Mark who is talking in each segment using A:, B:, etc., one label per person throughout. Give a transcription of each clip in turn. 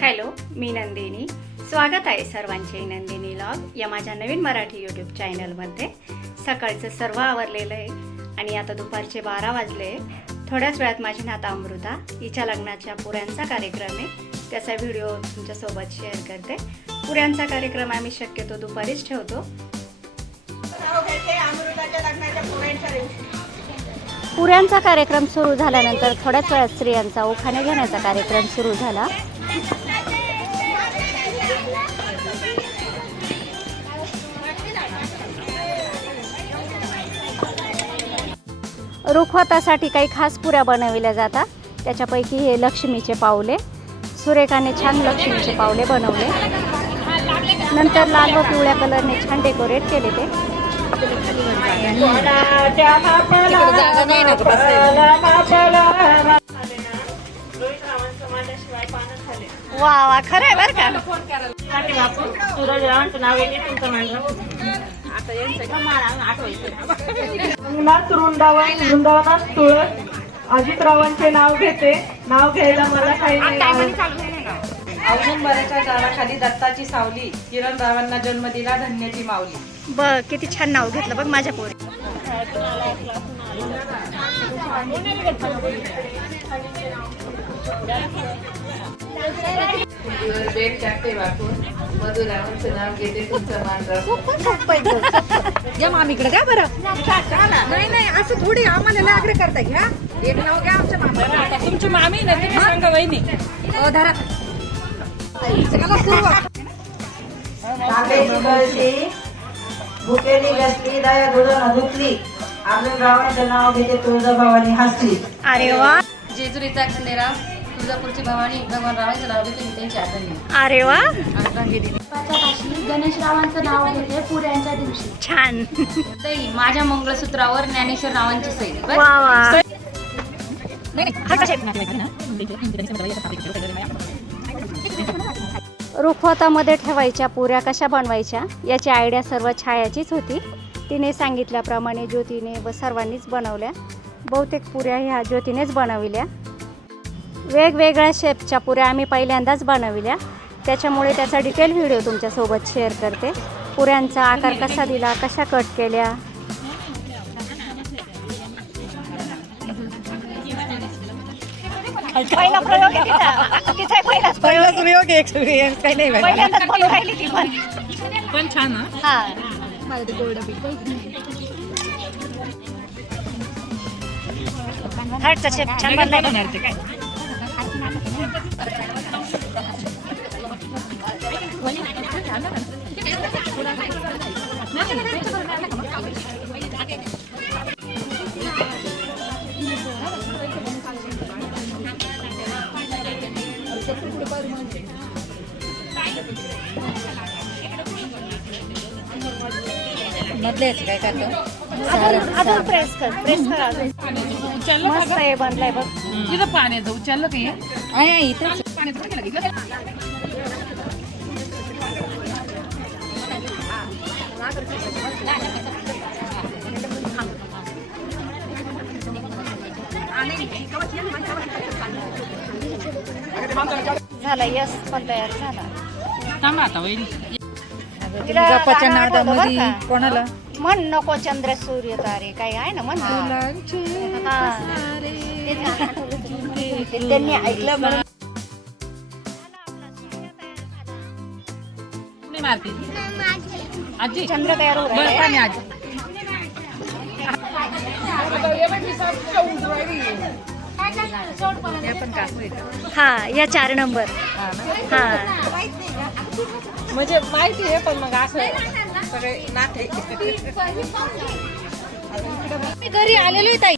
A: Hello मी नंदिनी. स्वागत आहे सर्वांचे नंदिनी लॉग या माझ्या नवीन मराठी यूट्यूब चॅनलमध्ये सकाळचं सर्व आवरलेलं आहे आणि आता दुपारचे बारा वाजले थोड्याच वेळात माझी नाता अमृता. हिच्या लग्नाच्या पुऱ्यांचा कार्यक्रम आहे. त्याचा व्हिडिओ तुमच्यासोबत शेअर करते. पुऱ्यांचा कार्यक्रम आम्ही शक्यतो दुपारीच ठेवतो. पुऱ्यांचा कार्यक्रम सुरू झाल्यानंतर थोड्याच वेळात स्त्रियांचा उखाणे घेण्याचा कार्यक्रम सुरू झाला. रुखवतासाठी काही खास पुऱ्या बनविल्या जातात. त्याच्यापैकी हे लक्ष्मीचे पावले सुरेखाने छान लक्ष्मीचे पावले बनवले. नंतर लाल व पिवळ्या कलरने छान डेकोरेट केले ते. वा वा खरं आहे बरं का.
B: अंगणात वृंदावन वृंदावनात तुळस अजितरावांचे नाव घेते नाव घ्यायला मला काही नाही
C: झाडाखाली दत्ताची सावली किरणरावांना जन्म दिला धन्याची मावली
A: बघ किती छान नाव घेतलं बघ माझ्या पोरी
C: बेट टाकते वाकून मधुरावांचं नाव घेते तुमचं मान
D: घ्या मामीकडे घ्या बरं? नाही नाही असं थोडी आम्हाला लय आग्रह करता घ्या एक नाव घ्या आमच्या मामा
C: तुमची मामी ना तुम्ही सांगा वहिनी.
D: अ, धरा. चला सुरुवात
B: तांब्याची कळशी भुकेली बसली दया दुधन धुतली अर्जुनरावांचे नाव घेते तुळजाभवानी हसली.
A: अरे वा.
E: जेजुरीचा खंडेराव. तुळजापूरची भवानी भगवान रावांचं नाव घेते मी त्यांची.
A: अरे वा.
F: गणेशरावांचं नाव घेते पुऱ्यांच्या दिवशी.
A: छान.
E: माझ्या मंगळसूत्रावर ज्ञानेश्वर रावांची.
A: वा वा. रुखवतामध्ये ठेवायच्या पुऱ्या कशा बनवायच्या याची आयडिया सर्व छायाचीच होती. तिने सांगितल्याप्रमाणे ज्योतीने व सर्वांनीच बनवल्या. बहुतेक पुऱ्या ह्या ज्योतीनेच बनविल्या. वेगवेगळ्या शेपच्या पुऱ्या आम्ही पहिल्यांदाच बनविल्या. त्याच्यामुळे त्याचा डिटेल व्हिडिओ तुमच्यासोबत शेअर करते. पुऱ्यांचा आकार कसा दिला कशा कट केल्या? पहिला प्रयोग
D: एक्सपिरियन्स काही नाही
A: पण.
C: पण छान
A: हा? हार्टचा शेप छान बनलाय. बघ.
D: मधले याचे काय करतो
A: अजून अजून प्रेस कर प्रेस कर अजून. मस्त आहे बनलाय बघ.
C: तिथं पाण्याचं उचललं का हे
D: आहे इथेच
C: पाण्याचं इकडं?
A: झाला यस पण तयार झाला.
C: थांबा आता वहिनी.
A: तिला
D: गप्पाच्या
A: गाणं आठवतं बरं
D: नादामध्ये
A: का?
D: कोणाला?
A: म्हण नको चंद्र सूर्य तारे काही आहे ना म्हण हा. त्यांनी ऐकलं म्हणून.
C: आजी.
A: चंद्र तयार
C: आजी
D: हे का?
A: हा या चार नंबर. हा.
C: म्हणजे माहिती आहे पण मग असं सगळे नाते.
A: घरी आलेलो ताई.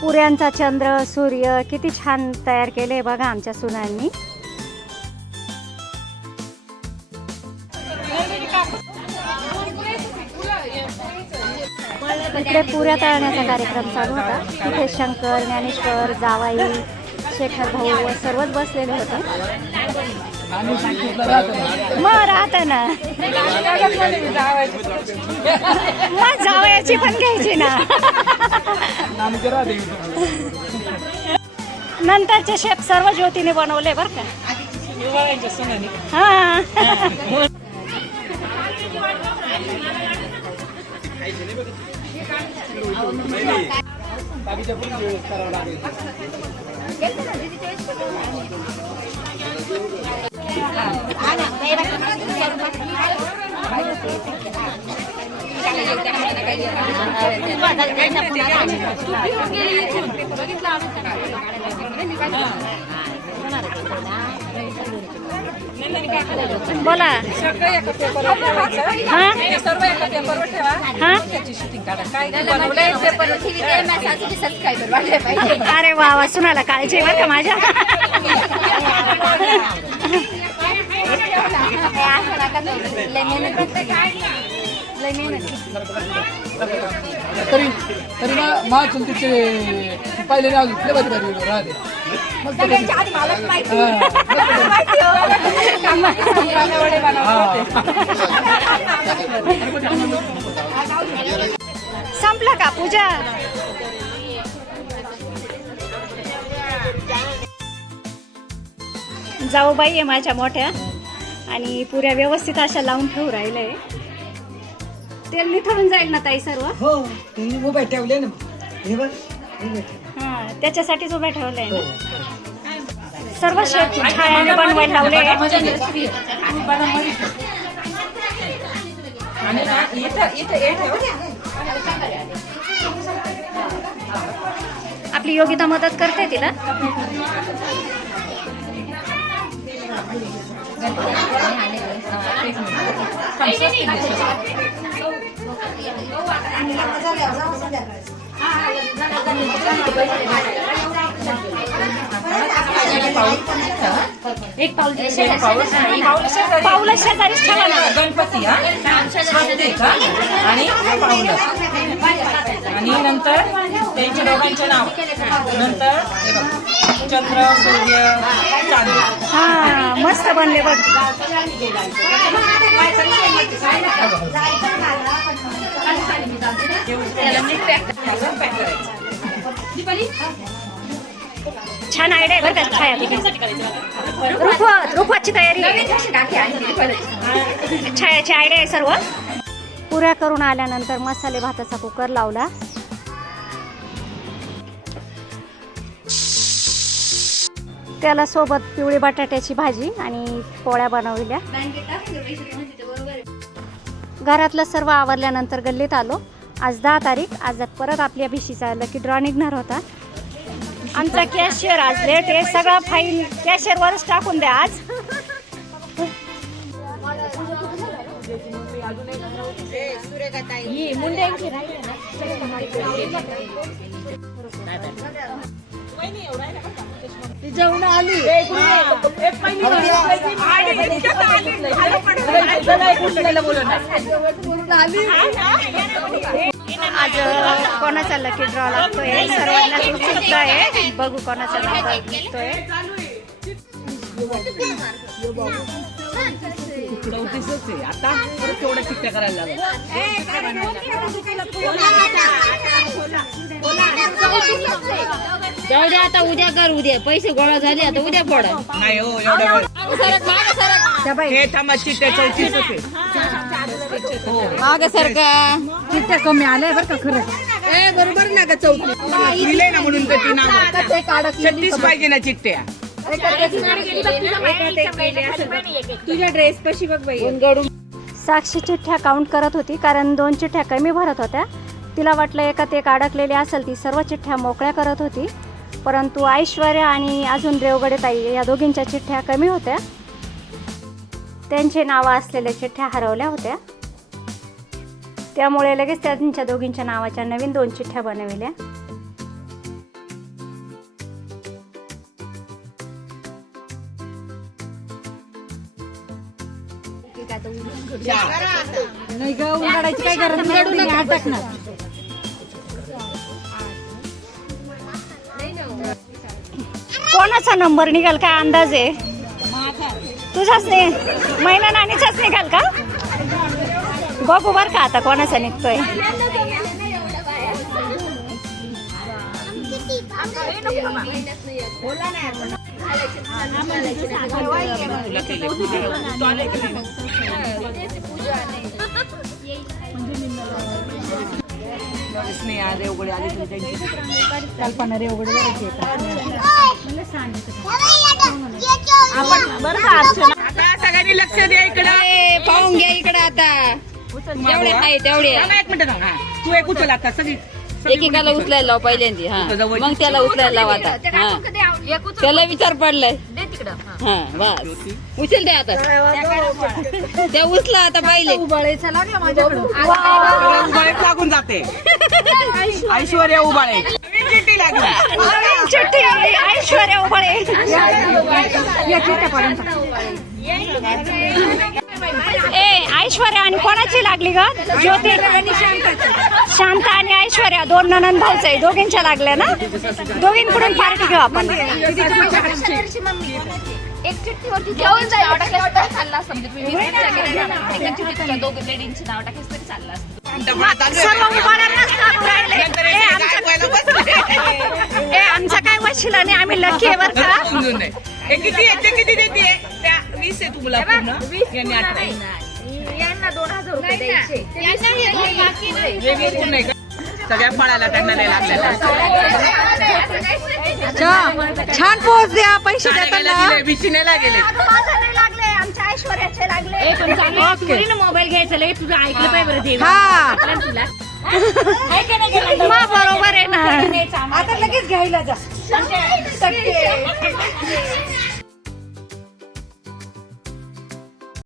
A: पुऱ्यांचा चंद्र सूर्य किती छान तयार केले बघा आमच्या सुनांनी. इकडे पुऱ्या तळण्याचा कार्यक्रम चालू होता. तिथे शंकर ज्ञानेश्वर जावाई शेखर भाऊ सर्वच बसलेले होते. मग राहता ना. मग जावयाची पण घ्यायची ना. नंतरचे शेप सर्व ज्योतीने बनवले बर का. हा. करावं लागेल हा? अरे वा वा सुनाला काळजी बरं का माझ्या?
G: तरी तरी ना माझ्या चुलतीचे पाहिले ना अजून. भारी भारी राहते
A: संपला का पूजा? जाऊ बाई आहे माझ्या मोठ्या. आणि पुऱ्या व्यवस्थित अशा लावून ठेवू राहिलंय. तेल निथळून जाईल ना ताई सर्व?
H: हो तुम्ही उभे ठेवले ना. हे बघ उभे ठेवले.
A: हा त्याच्यासाठीच उभ्या ठेवलंय ना. सर्व शेप छायाने बनवायला लावले
C: आणि ना इथं इथं हे ठेव.
A: आपली योगिता मदत करते तिला. एक पाऊल पाऊल शेजारीच ठेवा ना.
C: गणपती हा? स्वस्तिक आणि पाऊल आणि नंतर त्यांच्या दोघांचे नाव. नंतर चंद्र सूर्य चांद.
A: हा मस्त बनले बघ. छान आयडिया आहे बरं का छाया रुखवत रुखवतची तयारी. छायाची आयडिया आहे सर्व. पुऱ्या करून आल्यानंतर मसाले भाताचा कुकर लावला. त्याला सोबत पिवळी बटाट्याची भाजी आणि पोळ्या बनवल्या. घरातलं सर्व आवरल्यानंतर गल्लीत आलो. आज दहा तारीख. आज परत आपल्या भिशीचा लकी ड्रॉ निघणार होता. आमचा कॅशियर आज लेट आहे. सगळा फाईल कॅशियरवरच टाकून द्या आज. आज कोणाचा लकी ड्रॉ लागतोय? सर्वांना उत्सुकता आहे बघू कोणाचा नंबर निघतोय
C: चौतीसच आहे. आता परत तेवढ्या चिठ्ठ्या करायला
E: जाऊ द्या आता उद्या कर उद्या. पैसे गोळा झाले आता उद्या पडा.
C: नाही हो एवढ्या हे थांबा चिठ्ठ्या चौतीसच आहे.
D: माग सारखा चिठ्ठ्या कमी आलाय बरं का खरं. ए बरोबर ना का चौकी
C: दिले ना म्हणून ती छत्तीस पाहिजे ना चिठ्ठ्या.
D: तुझ्या ड्रेस कशी बघ बाई.
A: साक्षी चिठ्ठ्या काउंट करत होती कारण दोन चिठ्ठ्या कमी भरत होत्या. तिला वाटलं एकात एक अडकलेली असेल ती सर्व चिठ्ठ्या मोकळ्या करत होती. परंतु ऐश्वर्या आणि अजून रेवगडे ताई या दोघींच्या चिठ्ठ्या कमी होत्या. त्यांचे नावं असलेल्या चिठ्ठ्या हरवल्या होत्या. त्यामुळे लगेच त्यांच्या दोघींच्या नावाच्या नवीन दोन चिठ्ठ्या बनविल्या.
D: नाही ग उन्हाळ्याची काय गरज नाही
A: कोणाचा नंबर निघाल काय अंदाज आहे. तुझाच नाही. महिला नाणीचाच निघाल का? बघू बर का आता कोणाचा निघतोय.
F: आपण बर का आता. सगळ्यांनी लक्ष द्या इकडे
I: पाहून घ्या इकडे आता जेवढे आहे तेवढे
F: एक मिनिट तू एक उचल आता सगळी.
I: एकेकाला उचलायला लाव पहिल्यांदी हा. मग त्याला उचलायला लाव आता. हा. त्याला विचार पडलाय. हा. बस. उचल दे आता. त्या उचला? आता पहिले.
F: लागून जाते. ऐश्वर्या उबाळे लागली.
A: ऐश्वर्या उबळे ए ऐश्वर्या आणि कोणाची लागली ग? ज्योती शांता आणि ऐश्वर्या दोन ननंद भाऊच आहे. दोघींच्या लागल्या ना? दोघींकडून पार्टी घेऊ आपण.
J: एक चिठ्ठीवरती जाईल लेडींची नाव तरी चाललं असतं
A: आमचं- काय वशील आणि आम्ही लकी आहे बरं का
F: किती किती देते त्या वीस आहे तुला पूर्ण. यांनी अठरा
J: यांना दोन हजार रुपये द्यायचे.
F: हे वीस पूर्ण आहे का? सगळ्या फळाला त्यांना नाही लागल्या
I: छान पोहोच द्या पैसे
F: गेले वीसची नाही लागले.
A: माझं नाही लागले आमच्या ऐश्वर्याचे लागले.
E: मोबाईल घ्यायचा लय तुझं ऐकलं पाहिजे बरं देव.
I: हा.
E: तुला?
A: मग बरोबर आहे ना.
I: आता लगेच घ्यायला जा.